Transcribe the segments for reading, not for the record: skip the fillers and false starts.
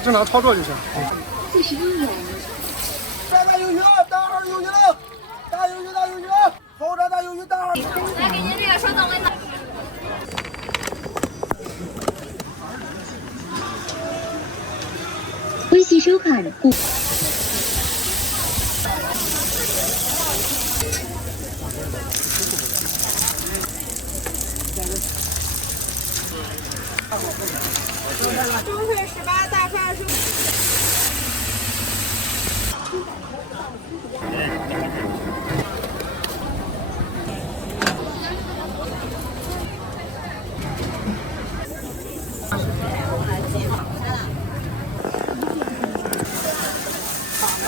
正常操作就行。41元。大有鱼了，大号有鱼了，大有鱼，大有鱼了，后边大有鱼，大号。来，给您这个稍等位呢。微信收看故。中腿18，大串25。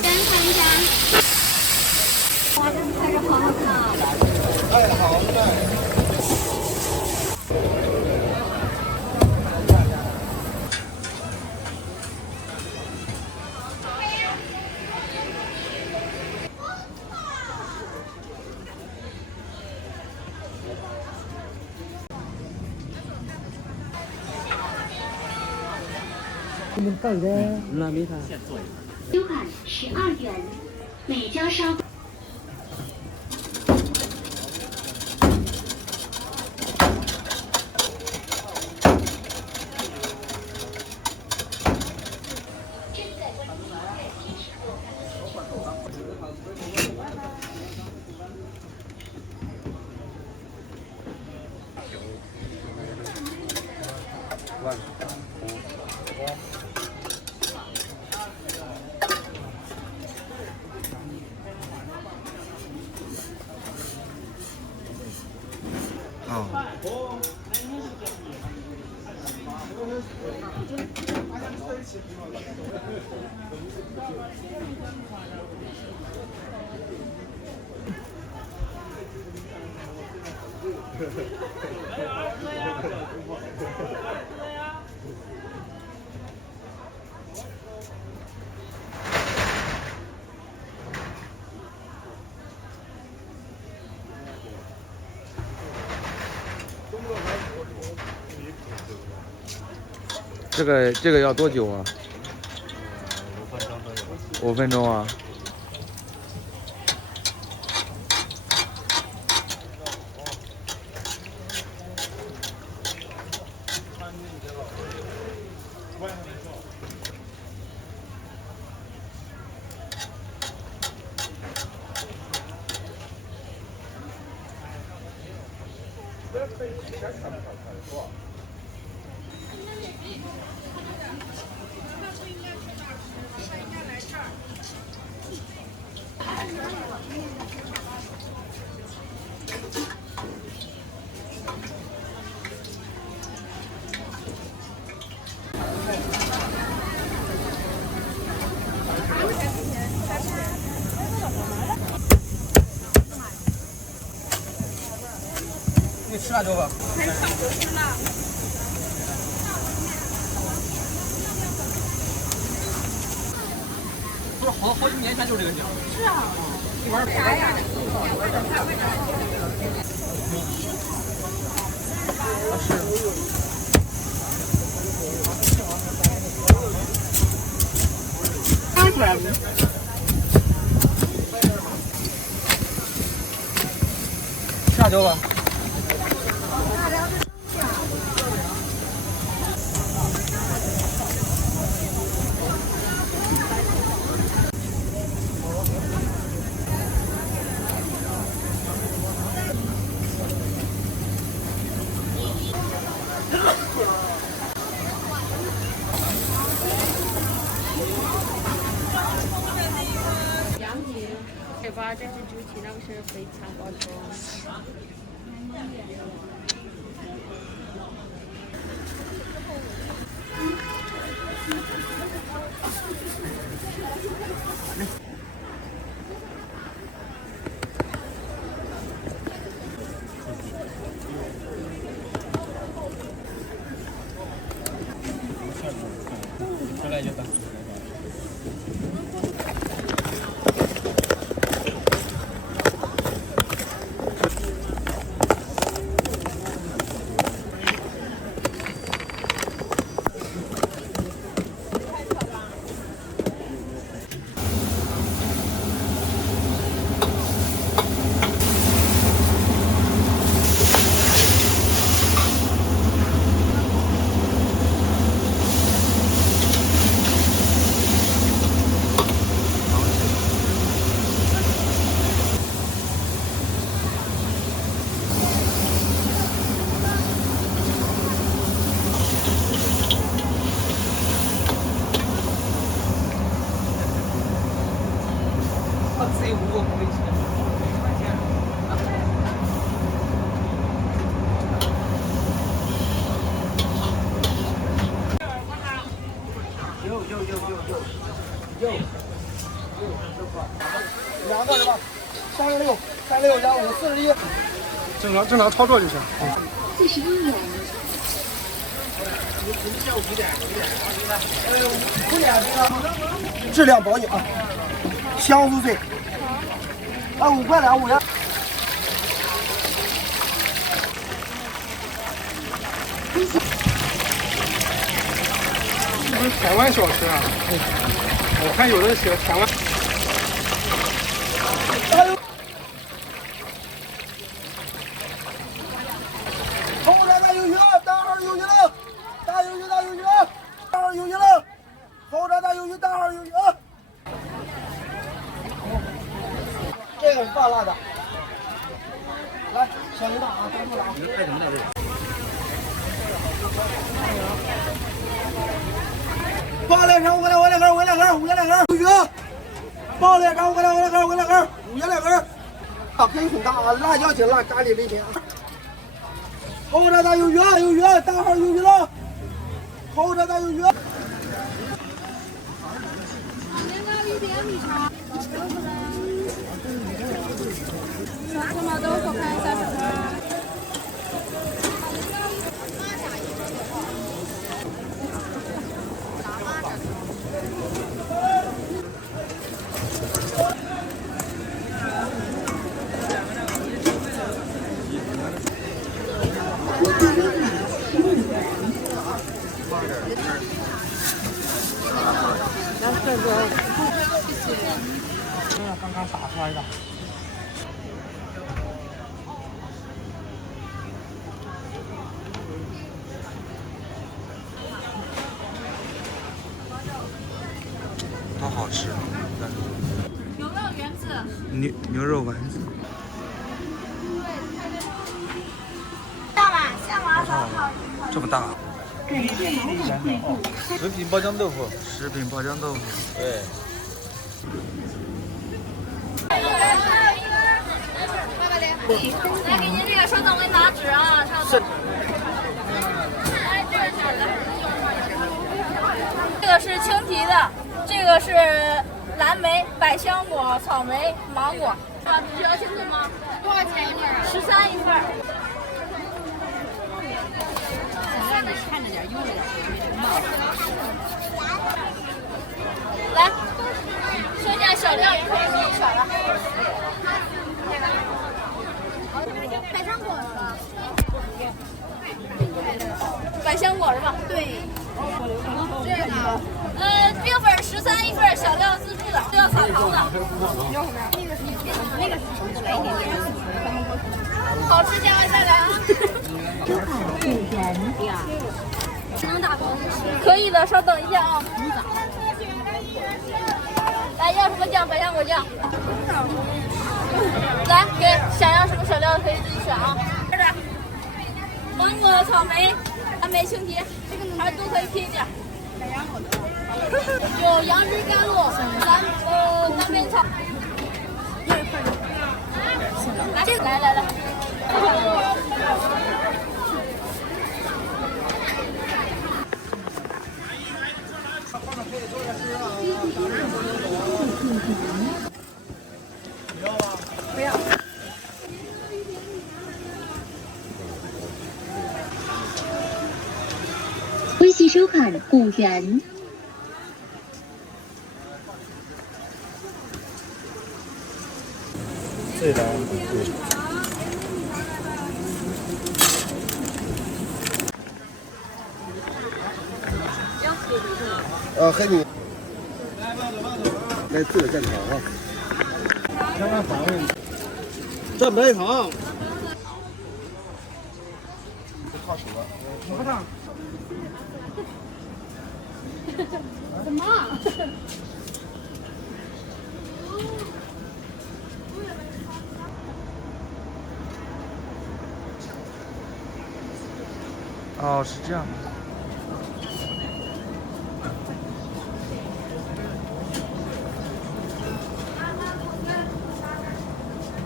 先看一下。哇，这是太好了。太好了。优款12元，美椒烧。这个要多久啊？5分钟啊。你吃辣椒吧？很少都是辣。不是好几年前就是这个酱。是啊。一碗啥呀？8元。吃辣椒吧？这边这是主题，那个是非常包装。这来就等。36.541，正常操作就行。41元。质量保养，香酥脆。啊，5块2，5元。是不是台湾小吃啊？我看有的写台湾。后山大有鱼，大号有鱼了，大有鱼，大有鱼，大号有鱼了，后山大有鱼，大号有鱼啊！这个是大辣的，来，小鱼大啊，关注了啊！你拍什么呢？这个？爆两根，5个2根，5个2根，5个2根，有鱼！爆两根，5个2根，5个2根，5个2根。啊，根很大啊，辣椒挺辣，咖喱没甜。后山大有鱼，有鱼，大号有鱼了。后山大有鱼。什么豆腐看一下什么？刚刚打出来的。好好吃，有没有圆子？牛肉丸子。这么大。食品爆浆豆腐。食品爆浆豆腐。对。来，给您这个，稍等，我给你拿纸啊，稍等。这个是青提的，这个是蓝莓、百香果、草莓、芒果。比较清楚吗？多少钱一份啊？13一份。现在你看着点，用着点。来，剩下小料也可以自己选了。百香果是吧？百香果是吧？对。这个，冰粉13一份，小料自助的，都要撒糖的。要什么呀？那个是什么？来一点点。好吃加再来啊！收款5元。能打包的？可以的，稍等一下啊。来，要什么酱？百香果酱。来，给想要什么小料可以自己选啊。这的，芒果、草莓、蓝莓、青提，还都可以拼一点。有杨枝甘露、蓝莓草。来，这个来。不要。微信收款5元。对的。黑米。来这个蘸糖啊。蘸糖。蘸白糖。靠手了。什么糖？什么？哦，是这样。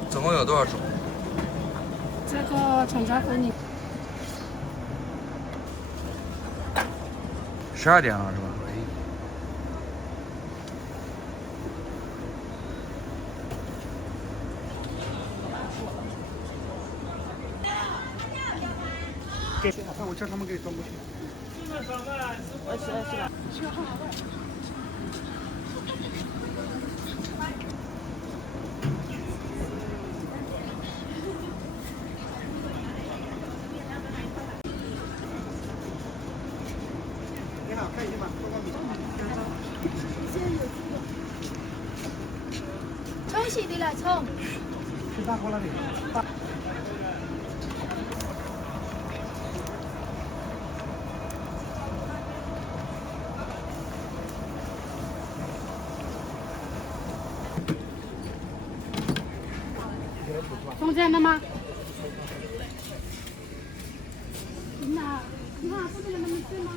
总共有多少种？这个厂家给你。12点了是吧？我叫他们给装过去。你好，看一下吧，川西的来冲。去大锅那里。中间的吗？那不是那么吃吗？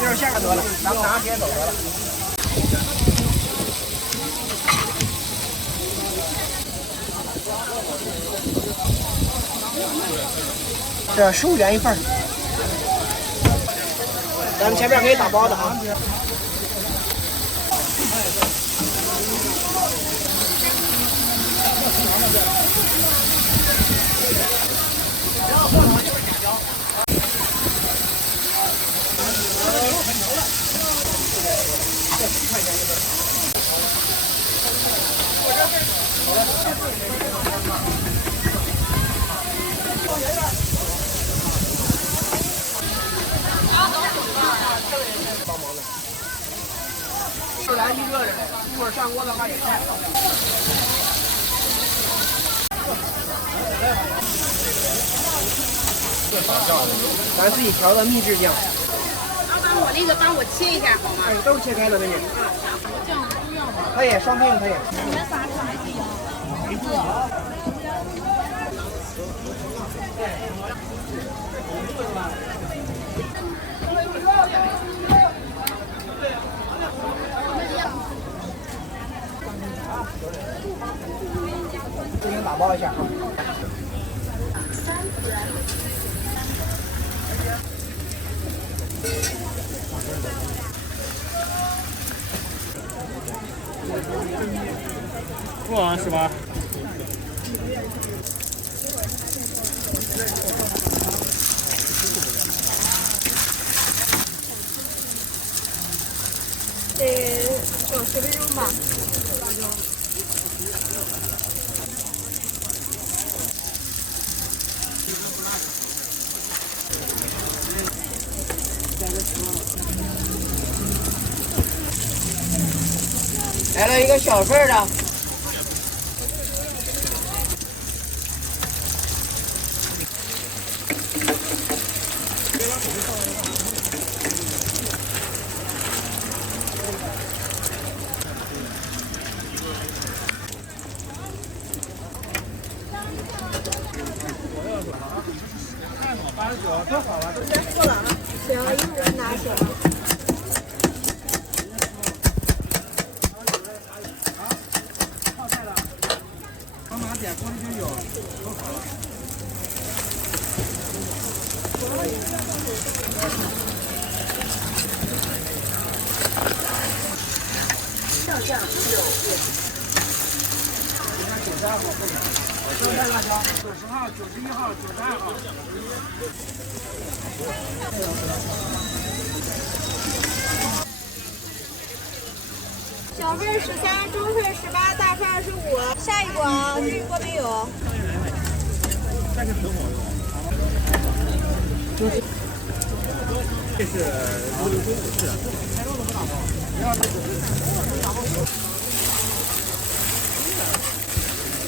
这是下得了，咱们拿直接走得了。这15元一份儿，咱们前面可以打包的啊。就来一热的，一会儿上锅的话也快。咱自己调的秘制酱。老板，我那个帮我切一下好吗？哎，都是切开的，美女。酱不要吗？可以，双拼可以。你们仨吃还是有？自行打包一下。不啊，是吧？得90分钟吧。来了一个小份的。89，多好了。先付了啊，行，一会儿拿走。泡菜了，帮忙点锅里就有，都好了。上架6月。你看92号不了，多少辣椒？90号、91号、92号。小份13，中份18，大份25。下一锅啊，这一锅没有。这是很好用。这是开肉的不打包，你要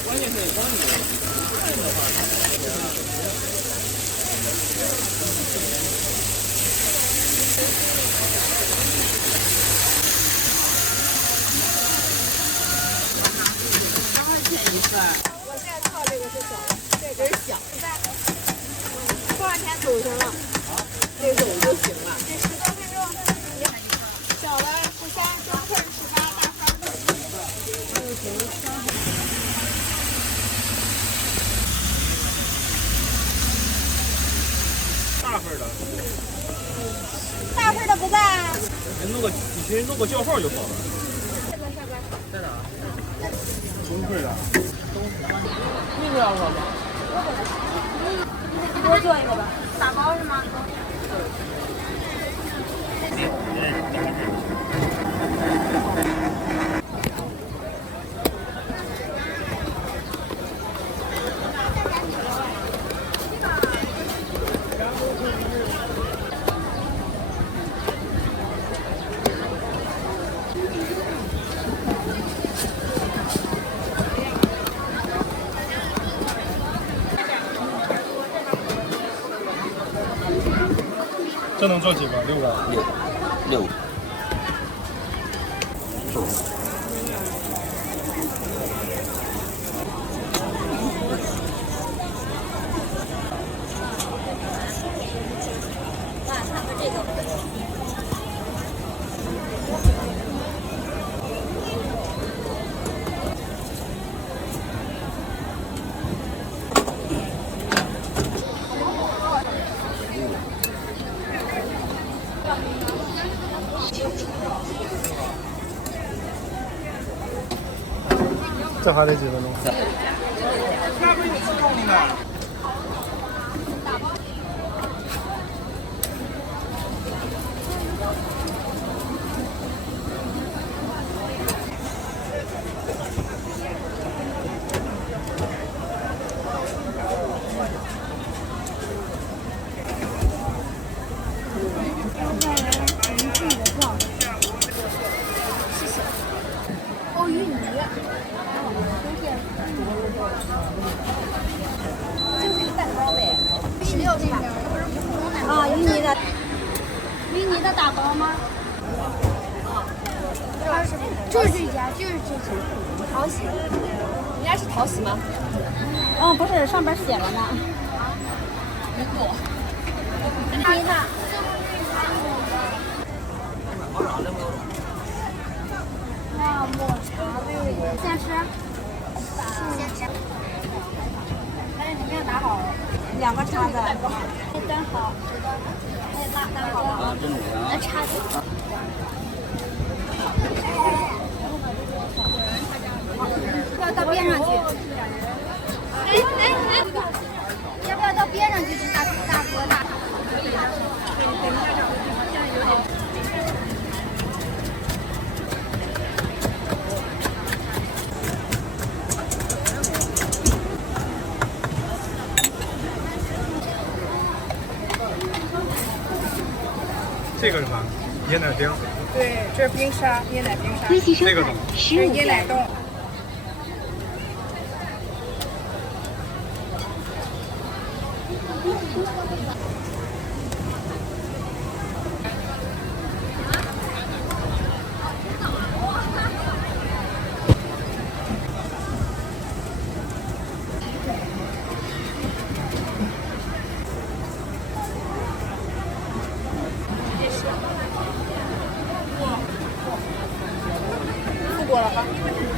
关键是当你看的话，我现在套这个是小的，这根小。多少钱走上了？这走就行了。这10多分钟。大份的。大份的不在啊。你可以弄个叫号就好了。在哪？中份的。这个要什么？多做一个吧。打包是吗？这能赚几个？6个。六。这还得几分钟？那不是有自动的吗？哦，芋泥。就是蛋糕呗，16块。啊，芋泥的。芋泥的打包吗？就是这家，就是这家，淘喜。人家是淘喜吗？嗯，不是，上边写了呢。芋泥的。那抹茶味，先吃。先吃。哎，你给拿好2个叉子。单好，哎，辣单好了。那叉子。要到边上去。哎，要不要到边上去吃大哥大？这个是啥？椰奶冰。对，这是冰沙，椰奶冰沙。微信收看这个呢这是15元。椰奶冻。付过了哈。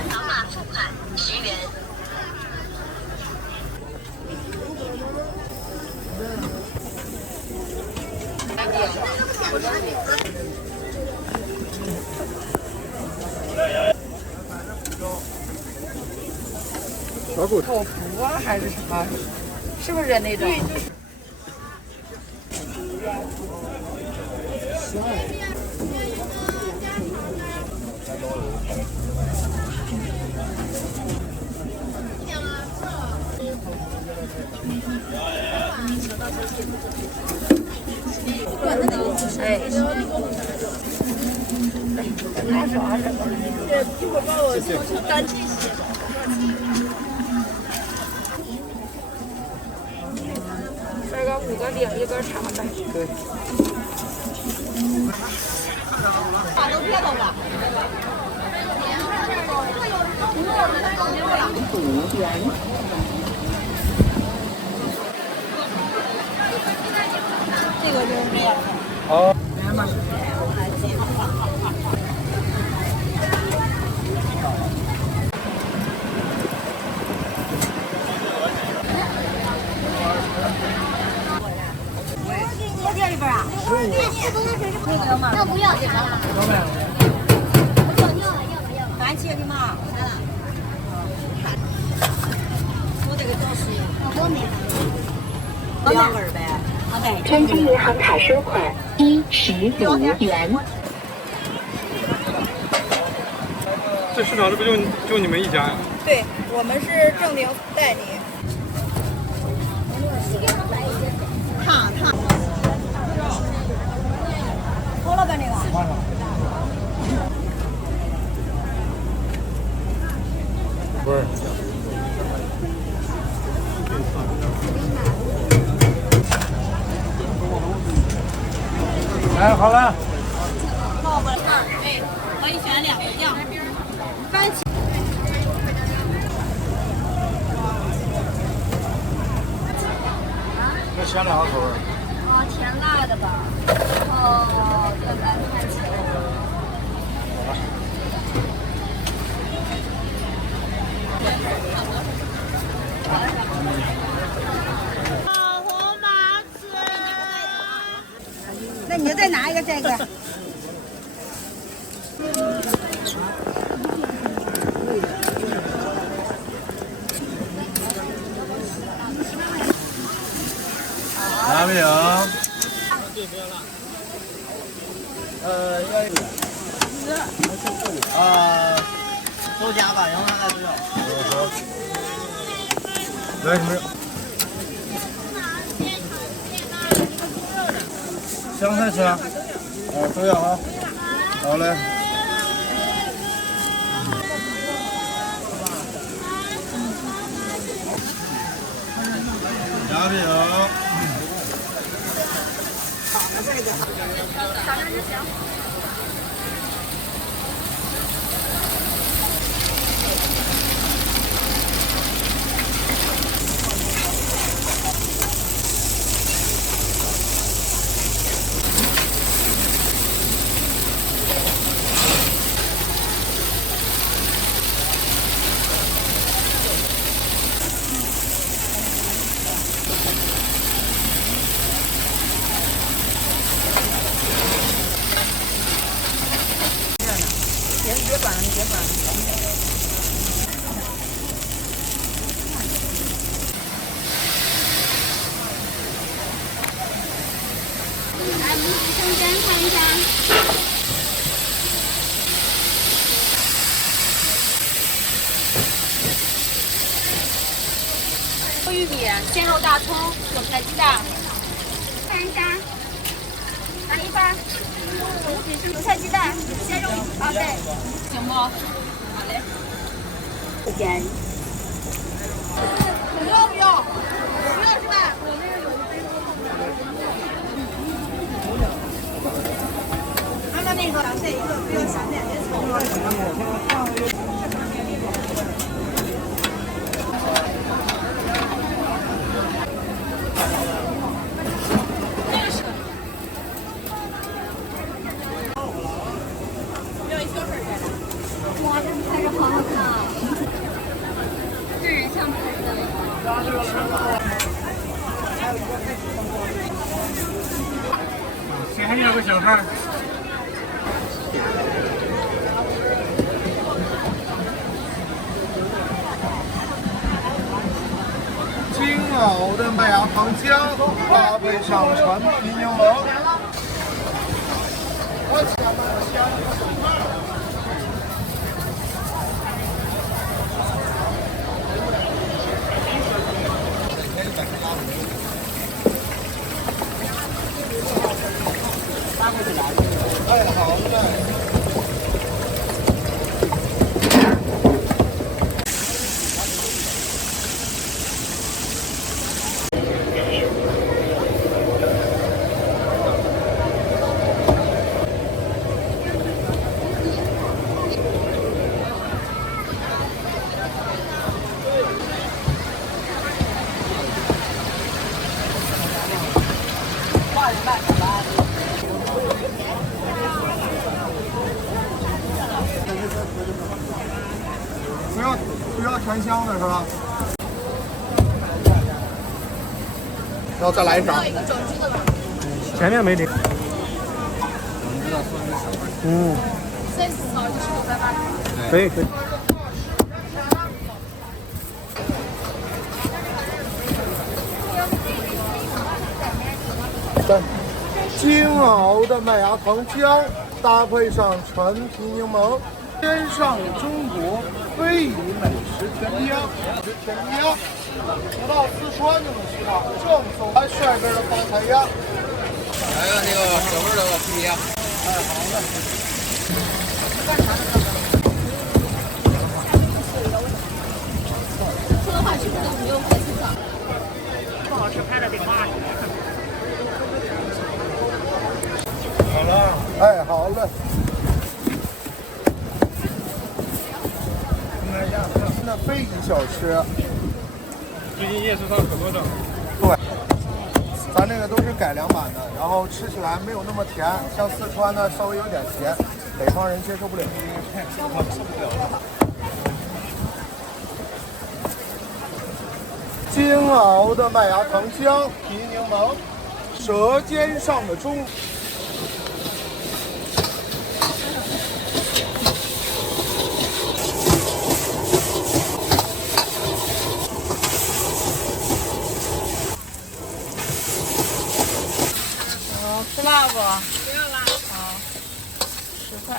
扫码付款10元。口服啊，还是啥？是不是那种？哎，拿啥什么？这苹果包干气些。这个5个饼1根茶呗。对。把都别动了。这个就是这样的。好。一份啊？那不要这个。番茄的嘛。我这个就是我没2根呗。好的。天津银行卡收款15元。这市场这不就你们一家呀？对，我们是正定代理。烫，好了吧那个？不是。哎，好了。哎，可以选2个酱，番茄。那选2个口味。甜辣的吧。要不然番茄。那你再拿一个这个。拿没有？都加吧，然后他再不要。来，什么？香菜吃啊？都要啊。好嘞。拿没有？来，母鸡生煎看一下。玉米、鲜肉大葱、韭菜鸡蛋。看一下，拿一份。韭菜鸡蛋、鲜肉对，行不？好嘞。元。不要？不要是吧？我那儿有一杯。那个这一个不要想点点葱。哇，这拍着好好看啊！这人像拍的。谁还要个小菜？金瓯的麦芽糖浆，搭配上陈皮牛肉。哎，好的。不要全香的是吧？然后再来一勺。要一个整只的吧。前面没领。嗯，可以可以。煎熬的麦芽糖浆，搭配上陈皮柠檬，添上中国非遗美食甜皮鸭。甜皮鸭，不到四川就能吃到正宗还帅哥的方台鸭。来个那个小味的皮皮鸭。哎，好的。说的话是不是不用拍清楚？不好吃拍了得骂你。好了，哎，好嘞。那非遗小吃，最近夜市上可多的。对，咱这个都是改良版的，然后吃起来没有那么甜，像四川呢稍微有点咸，北方人接受不了。我吃不了。煎熬的麦芽糖浆、皮柠檬，舌尖上的中。吃辣不？不要辣。好，10块。